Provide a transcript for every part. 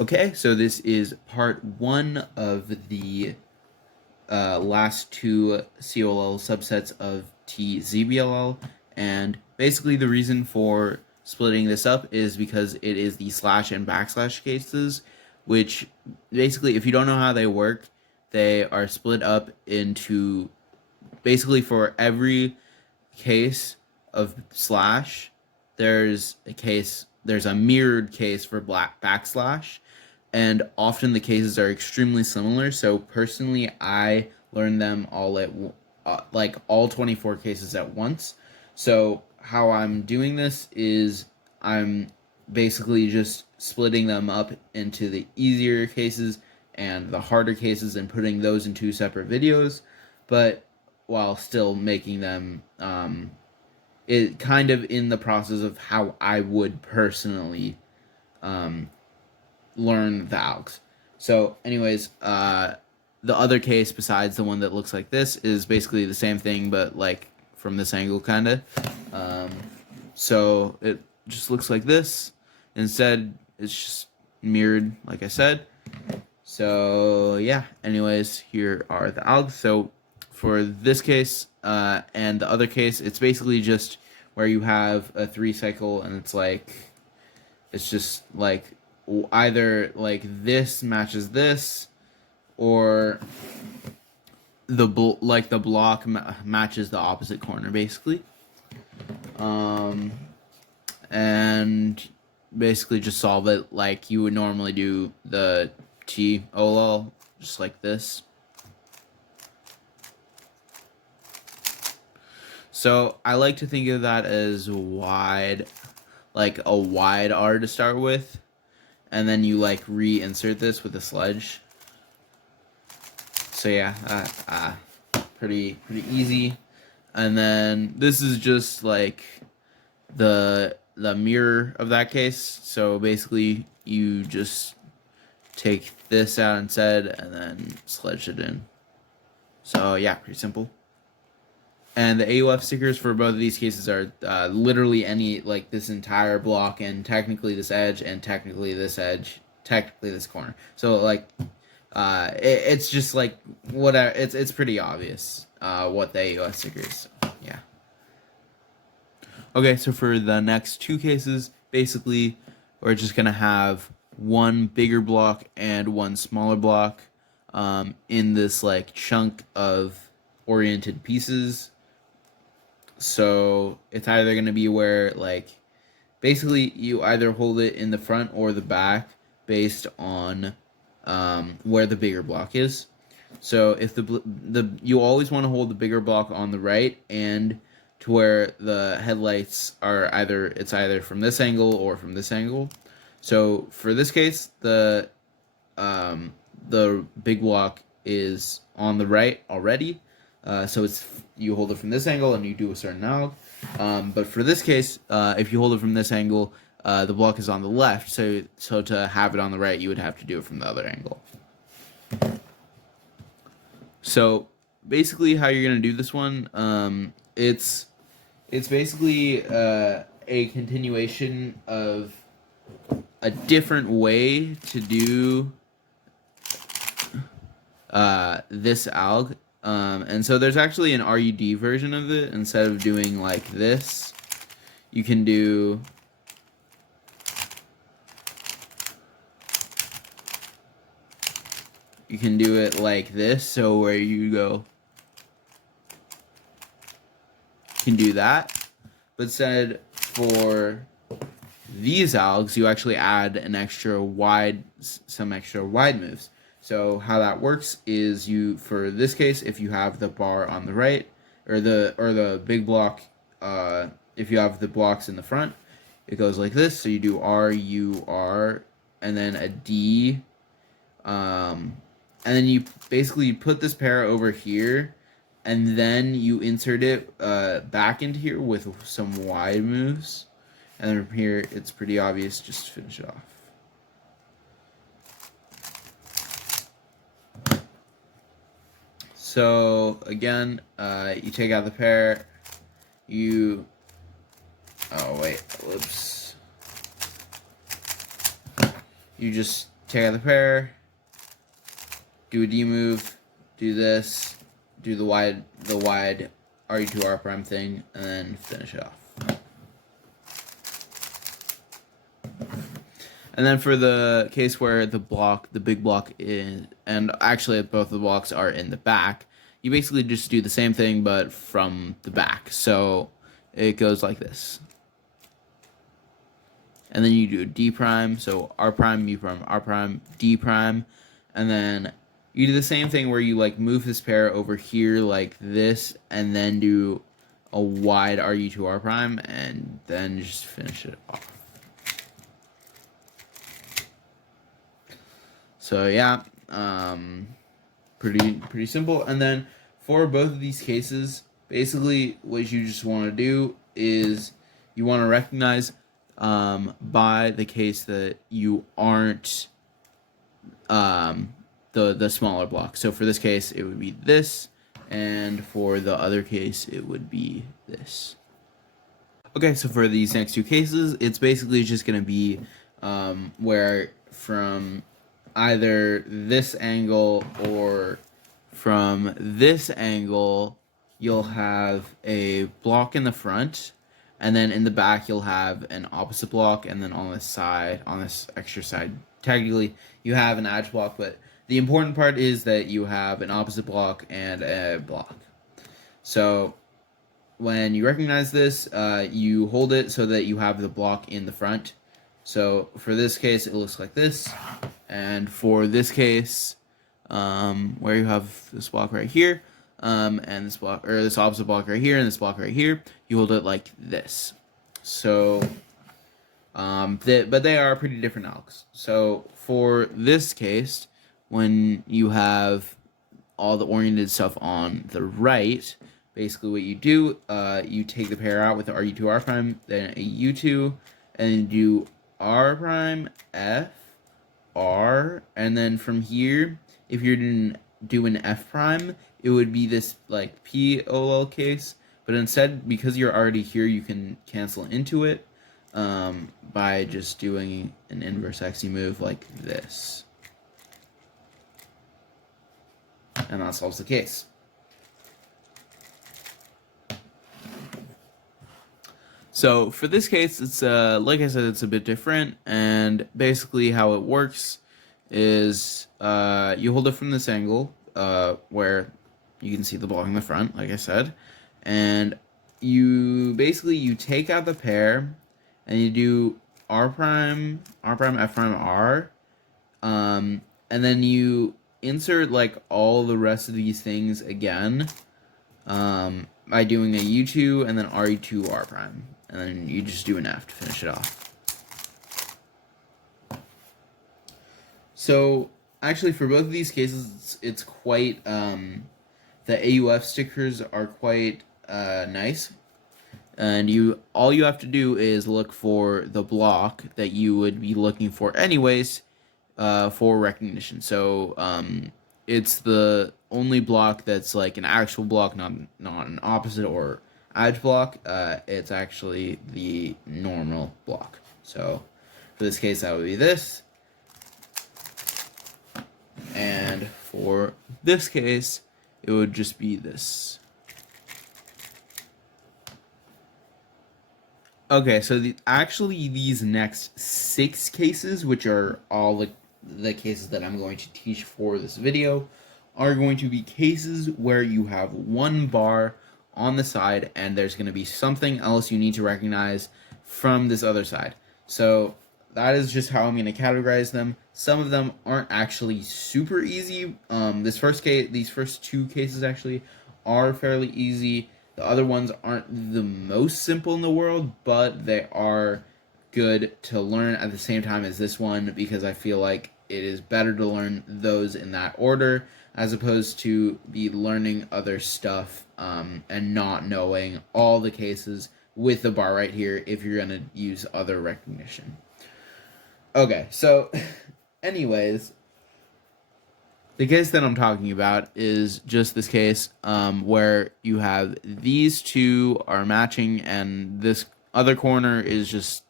Okay, so this is part one of the last two COL subsets of ZBLL, and basically the reason for splitting this up is because it is the slash and backslash cases, which basically, if you don't know how they work, they are split up into basically for every case of slash, there's a mirrored case for backslash, and often the cases are extremely similar. So personally, I learned them all at like all 24 cases at once. So how I'm doing this is I'm basically just splitting them up into the easier cases and the harder cases and putting those in two separate videos, but while still making them it kind of in the process of how I would personally learn the algs. So anyways, the other case besides the one that looks like this is basically the same thing, but like from this angle kind of. So it just looks like this. Instead, it's just mirrored, like I said. So yeah, anyways, here are the algs. So for this case and the other case, it's basically just where you have a 3 cycle, and it's just like either like this matches this, or the block matches the opposite corner, basically. And basically just solve it like you would normally do the TOL, just like this. So I like to think of that as wide, like a wide R to start with, and then you like reinsert this with a sledge. So yeah, pretty easy. And then this is just like the mirror of that case. So basically you just take this out instead and then sledge it in. So yeah, pretty simple. And the AUF stickers for both of these cases are literally any, like this entire block, and technically this edge, and technically this edge, technically this corner. So like, it's just like whatever. It's pretty obvious what the AUF sticker is. So, yeah. Okay, so for the next two cases, basically, we're just gonna have one bigger block and one smaller block in this like chunk of oriented pieces. So it's either going to be where like basically you either hold it in the front or the back based on where the bigger block is. So if you always want to hold the bigger block on the right and to where the headlights are either from this angle or from this angle. So for this case, the big block is on the right already. So you hold it from this angle and you do a certain alg. But for this case, if you hold it from this angle, the block is on the left. So to have it on the right, you would have to do it from the other angle. So basically, how you're gonna do this one, it's basically a continuation of a different way to do this alg. And so there's actually an RUD version of it. Instead of doing like this, you can do it like this. So where you go, you can do that. But instead, for these algs, you actually add some extra wide moves. So how that works is for this case, if you have the bar on the right, or the big block, if you have the blocks in the front, it goes like this. So you do R, U, R, and then a D, and then you basically put this pair over here, and then you insert it back into here with some wide moves. And then from here, it's pretty obvious. Just finish it off. So again, you take out the pair. Whoops. You just take out the pair, do a D move, do this, do the wide RE2 R prime thing, and then finish it off. And then for the case where the big block is, and actually both of the blocks are in the back, you basically just do the same thing but from the back. So it goes like this. And then you do D prime, so R prime, U prime, R prime, D prime, and then you do the same thing where you like move this pair over here like this, and then do a wide RU2 R prime, and then just finish it off. So yeah, pretty simple. And then for both of these cases, basically what you just want to do is you want to recognize by the case that you aren't the smaller block. So for this case, it would be this, and for the other case, it would be this. Okay, so for these next two cases, it's basically just going to be where from either this angle or from this angle, you'll have a block in the front, and then in the back you'll have an opposite block, and then on this side, on this extra side, technically you have an edge block, but the important part is that you have an opposite block and a block. So when you recognize this, you hold it so that you have the block in the front. So for this case, it looks like this. And for this case, where you have this block right here, and this block, or this opposite block right here, and this block right here, you hold it like this. So, but they are pretty different algs. So for this case, when you have all the oriented stuff on the right, basically what you do, you take the pair out with the RU2 R prime, then a U2, and then do R prime, F, R, and then from here, if you're doing F prime, it would be this like POL case, but instead, because you're already here, you can cancel into it by just doing an inverse XE move like this. And that solves the case. So for this case, it's like I said, it's a bit different, and basically how it works is you hold it from this angle where you can see the block in the front, like I said, and you take out the pair and you do R prime, F prime, R, and then you insert like all the rest of these things again by doing a U2 and then RE2 R prime, and then you just do an F to finish it off. So actually for both of these cases, it's quite the AUF stickers are quite nice, and all you have to do is look for the block that you would be looking for anyways for recognition. So it's the only block that's like an actual block, not an opposite or edge block. It's actually the normal block. So for this case, that would be this. And for this case, it would just be this. Okay, so actually these next 6 cases, which are all the cases that I'm going to teach for this video, are going to be cases where you have one bar on the side and there's going to be something else you need to recognize from this other side. So that is just how I'm going to categorize them. Some of them aren't actually super easy. These first 2 cases actually are fairly easy. The other ones aren't the most simple in the world, but they are good to learn at the same time as this one, because I feel like it is better to learn those in that order as opposed to be learning other stuff and not knowing all the cases with the bar right here if you're going to use other recognition. Okay, so anyways, the case that I'm talking about is just this case where you have these two are matching and this other corner is just,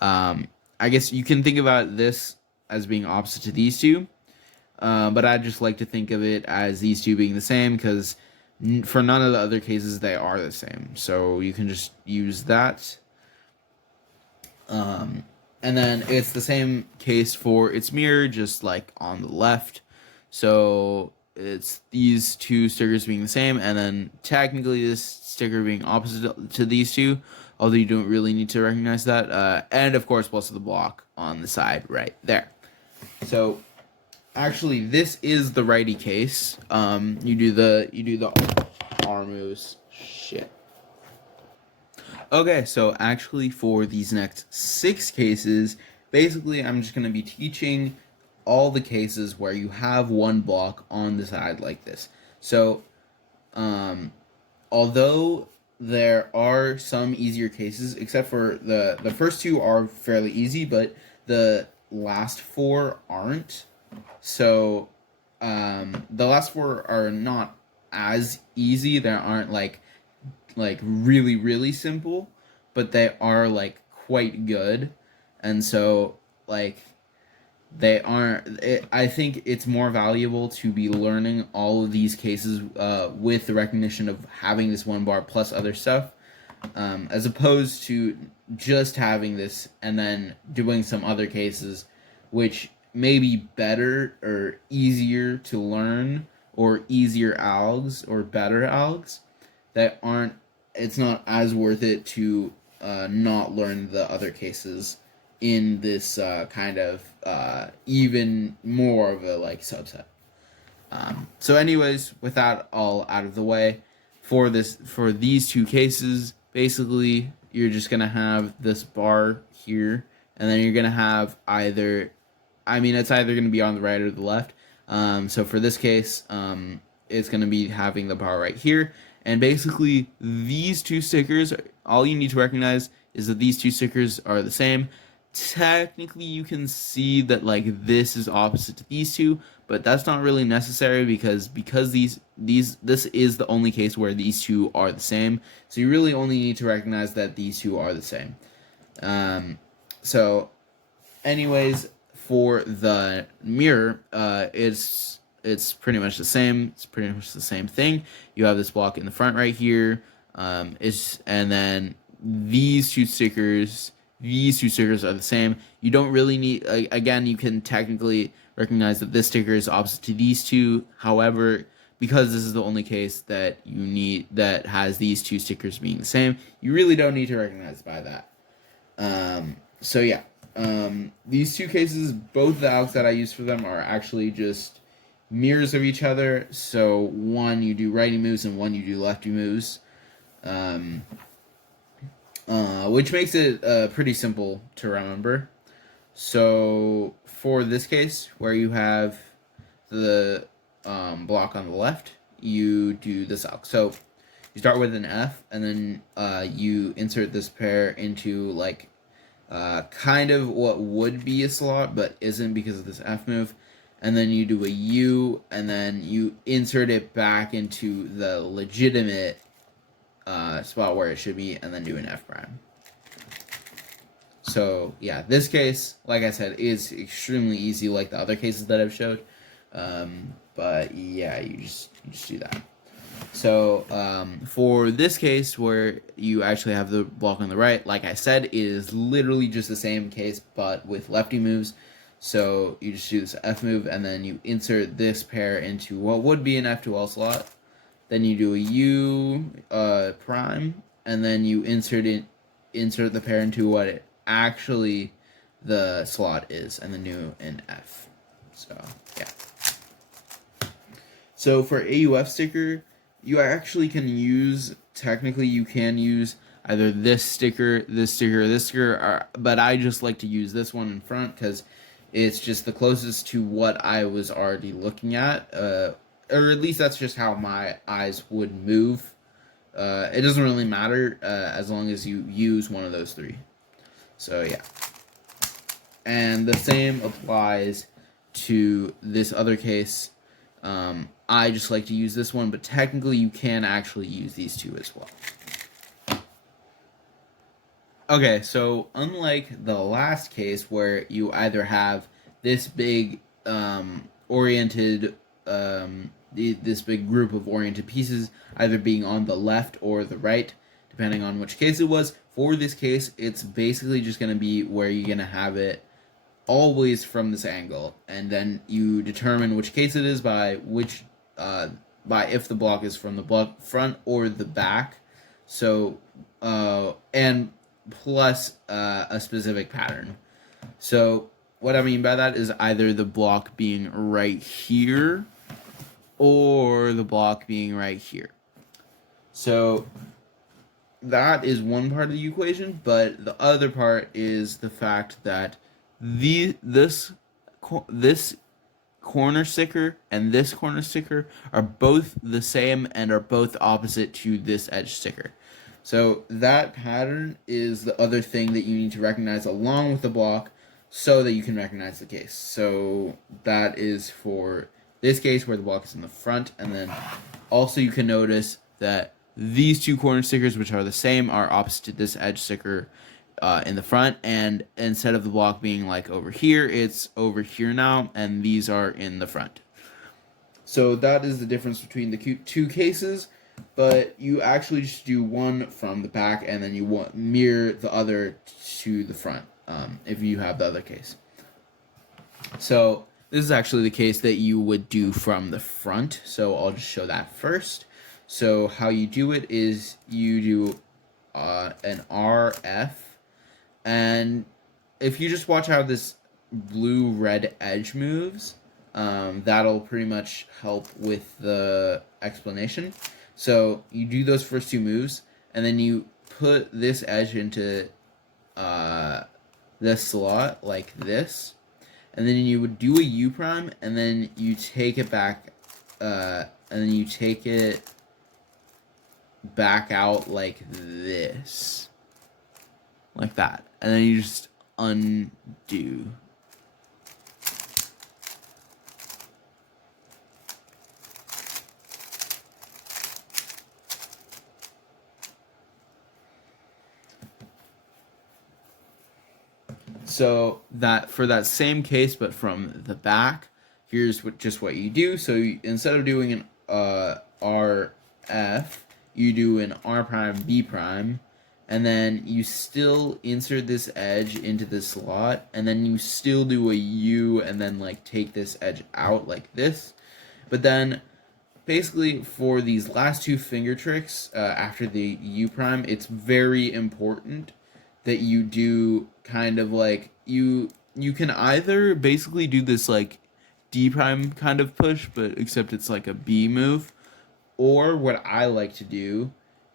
I guess you can think about this as being opposite to these two. But I just like to think of it as these two being the same, because for none of the other cases they are the same. So you can just use that. And then it's the same case for its mirror, just like on the left. So it's these two stickers being the same, and then technically this sticker being opposite to these two, although you don't really need to recognize that. And of course, plus the block on the side right there. So actually, this is the righty case. You do the arm moves. Shit. Okay, so actually for these next 6 cases, basically I'm just going to be teaching all the cases where you have one block on the side like this. So, although there are some easier cases, except for the first 2 are fairly easy, but the last 4 aren't. So, the last 4 are not as easy. They aren't like really really simple, but they are like quite good. And so like they aren't I think it's more valuable to be learning all of these cases with the recognition of having this one bar plus other stuff, as opposed to just having this and then doing some other cases which may be better or easier to learn, or easier algs or better algs that aren't. It's not as worth it to not learn the other cases in this kind of even more of a like subset. So anyways, with that all out of the way, for these 2 cases, basically you're just gonna have this bar here, and then you're gonna have it's either gonna be on the right or the left. So for this case, it's gonna be having the bar right here. And basically, these 2 stickers, all you need to recognize is that these 2 stickers are the same. Technically, you can see that like this is opposite to these 2, but that's not really necessary because this is the only case where these 2 are the same. So you really only need to recognize that these 2 are the same. So, anyways, for the mirror, it's pretty much the same. It's pretty much the same thing. You have this block in the front right here. And then these two stickers are the same. You don't really need, again, you can technically recognize that this sticker is opposite to these 2. However, because this is the only case that that has these 2 stickers being the same, you really don't need to recognize by that. So yeah, these 2 cases, both the algs that I use for them are actually just mirrors of each other. So one you do righty moves and one you do lefty moves, which makes it pretty simple to remember. So for this case, where you have the block on the left, you do this alg. So you start with an F, and then you insert this pair into like kind of what would be a slot but isn't because of this F move. And then you do a U, and then you insert it back into the legitimate spot where it should be, and then do an F prime. So yeah, this case, like I said, is extremely easy, like the other cases that I've showed. But yeah, you just do that. So for this case, where you actually have the block on the right, like I said, it is literally just the same case, but with lefty moves. So you just do this F move, and then you insert this pair into what would be an F2L slot. Then you do a U prime, and then you insert the pair into what it actually the slot is, and then do an F. So yeah. So for AUF sticker, you actually can use, technically you can use either this sticker, this sticker, or this sticker, but I just like to use this one in front because it's just the closest to what I was already looking at, or at least that's just how my eyes would move. It doesn't really matter as long as you use one of those 3. So yeah. And the same applies to this other case. I just like to use this one, but technically you can actually use these 2 as well. Okay, so unlike the last case where you either have this big oriented this big group of oriented pieces either being on the left or the right, depending on which case it was. For this case, it's basically just going to be where you're going to have it always from this angle, and then you determine which case it is by if the block is from the front or the back. So and plus a specific pattern. So what I mean by that is either the block being right here or the block being right here. So that is one part of the equation, but the other part is the fact that this corner sticker and this corner sticker are both the same and are both opposite to this edge sticker. So that pattern is the other thing that you need to recognize along with the block so that you can recognize the case. So that is for this case where the block is in the front, and then also you can notice that these two corner stickers, which are the same, are opposite to this edge sticker in the front, and instead of the block being like over here, it's over here now, and these are in the front. So that is the difference between the two cases, but you actually just do one from the back, and then you mirror the other to the front if you have the other case. So this is actually the case that you would do from the front, so I'll just show that first. So how you do it is you do an RF, and if you just watch how this blue-red edge moves, that'll pretty much help with the explanation. So you do those first two moves, and then you put this edge into this slot like this, and then you would do a U prime, and then you take it back, and then you take it back out like this, like that, and then you just undo. So that for that same case, but from the back, here's what you do. So instead of doing an RF, you do an R prime B prime, and then you still insert this edge into the slot, and then you still do a U, and then like take this edge out like this. But then basically for these last two finger tricks after the U prime, it's very important that you do kind of like you can either basically do this like D prime kind of push, but except it's like a B move, or what I like to do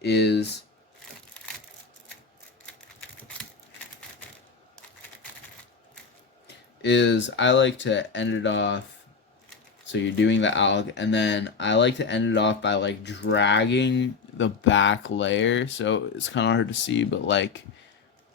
is I like to end it off. So you're doing the alg, and then I like to end it off by like dragging the back layer. So it's kind of hard to see, but like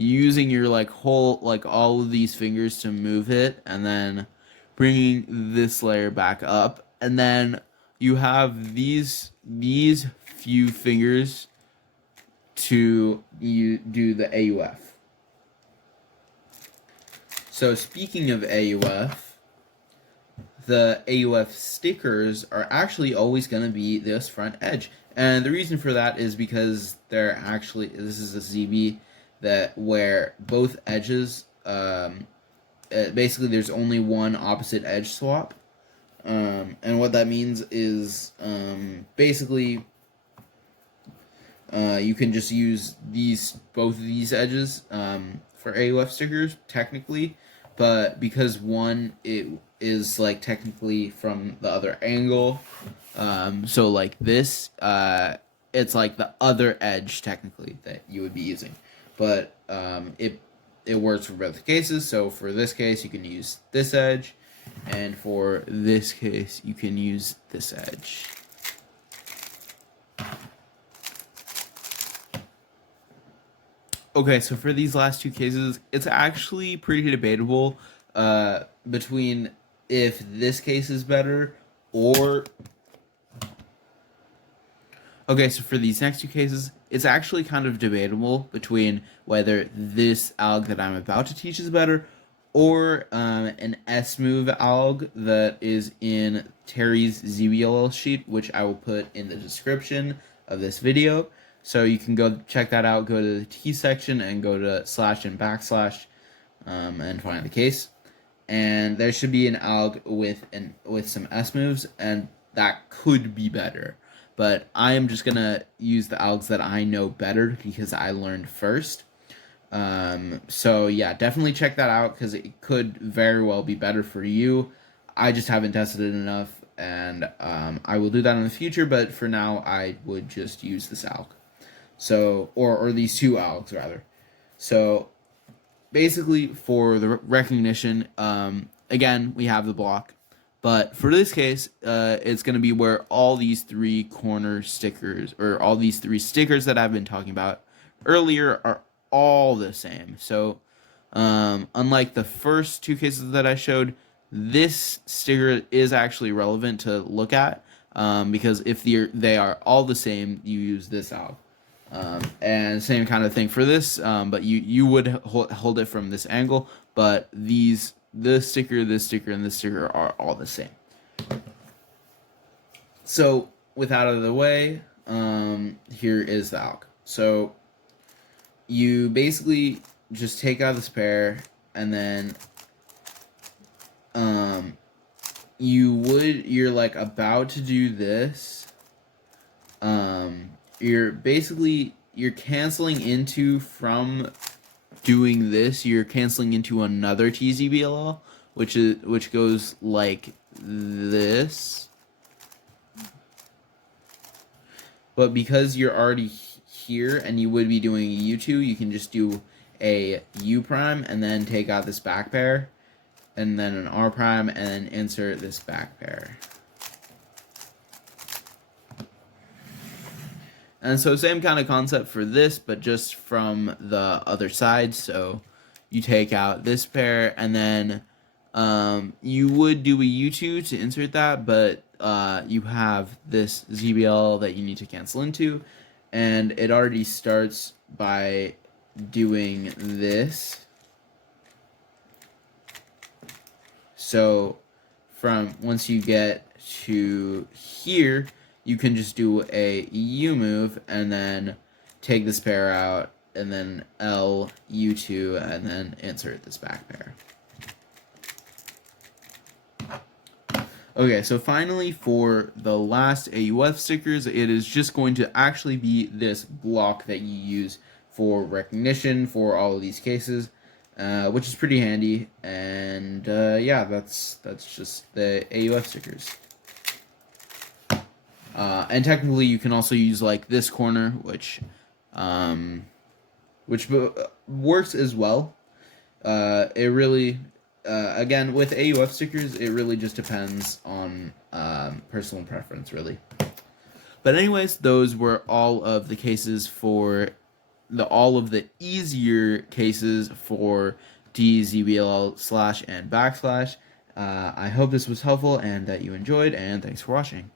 using your like whole, like all of these fingers to move it, and then bringing this layer back up, and then you have these few fingers to do the AUF. So speaking of AUF, the AUF stickers are actually always going to be this front edge, and the reason for that is because they're actually, this is a ZB where both edges, basically there's only one opposite edge swap, and what that means is basically you can just use both of these edges for AUF stickers technically, but because one it is like technically from the other angle, so like this, it's like the other edge technically that you would be using, but it works for both cases. So for this case you can use this edge, and for this case you can use this edge. Okay, so for these last two cases, it's actually pretty debatable between if this case is better or... Okay, so for these next two cases, it's actually kind of debatable between whether this alg that I'm about to teach is better or an smove alg that is in Terry's ZBLL sheet, which I will put in the description of this video. So you can go check that out, go to the T section and go to slash and backslash and find the case. And there should be an alg with some S moves, and that could be better. But I am just gonna use the algs that I know better because I learned first. So yeah, definitely check that out because it could very well be better for you. I just haven't tested it enough, and I will do that in the future. But for now, I would just use this alg. So or these two algs rather. So basically for the recognition, again, we have the block, but for this case, it's going to be where all these three corner stickers, or all these three stickers that I've been talking about earlier, are all the same. So unlike the first two cases that I showed, this sticker is actually relevant to look at, because if they are all the same, you use this alg. And same kind of thing for this, but you would hold it from this angle, but this sticker, and this sticker are all the same. So with that out of the way, here is the alg. So you basically just take out this pair, and then you're like about to do this. You're canceling into, from doing this, you're canceling into another TZBLL, which goes like this. But because you're already here and you would be doing a U2, you can just do a U prime and then take out this back pair, and then an R prime, and then insert this back pair. And so same kind of concept for this, but just from the other side. So you take out this pair, and then you would do a U2 to insert that, but you have this ZBL that you need to cancel into, and it already starts by doing this. So from once you get to here, you can just do a U move and then take this pair out, and then L, U2, and then insert this back pair. Okay, so finally for the last AUF stickers, it is just going to actually be this block that you use for recognition for all of these cases, which is pretty handy. And yeah, that's just the AUF stickers. And technically, you can also use like this corner, which works as well. It really, again, with AUF stickers, it really just depends on personal preference, really. But anyways, those were all of the cases for all of the easier cases for DZBLL slash and backslash. I hope this was helpful and that you enjoyed, and thanks for watching.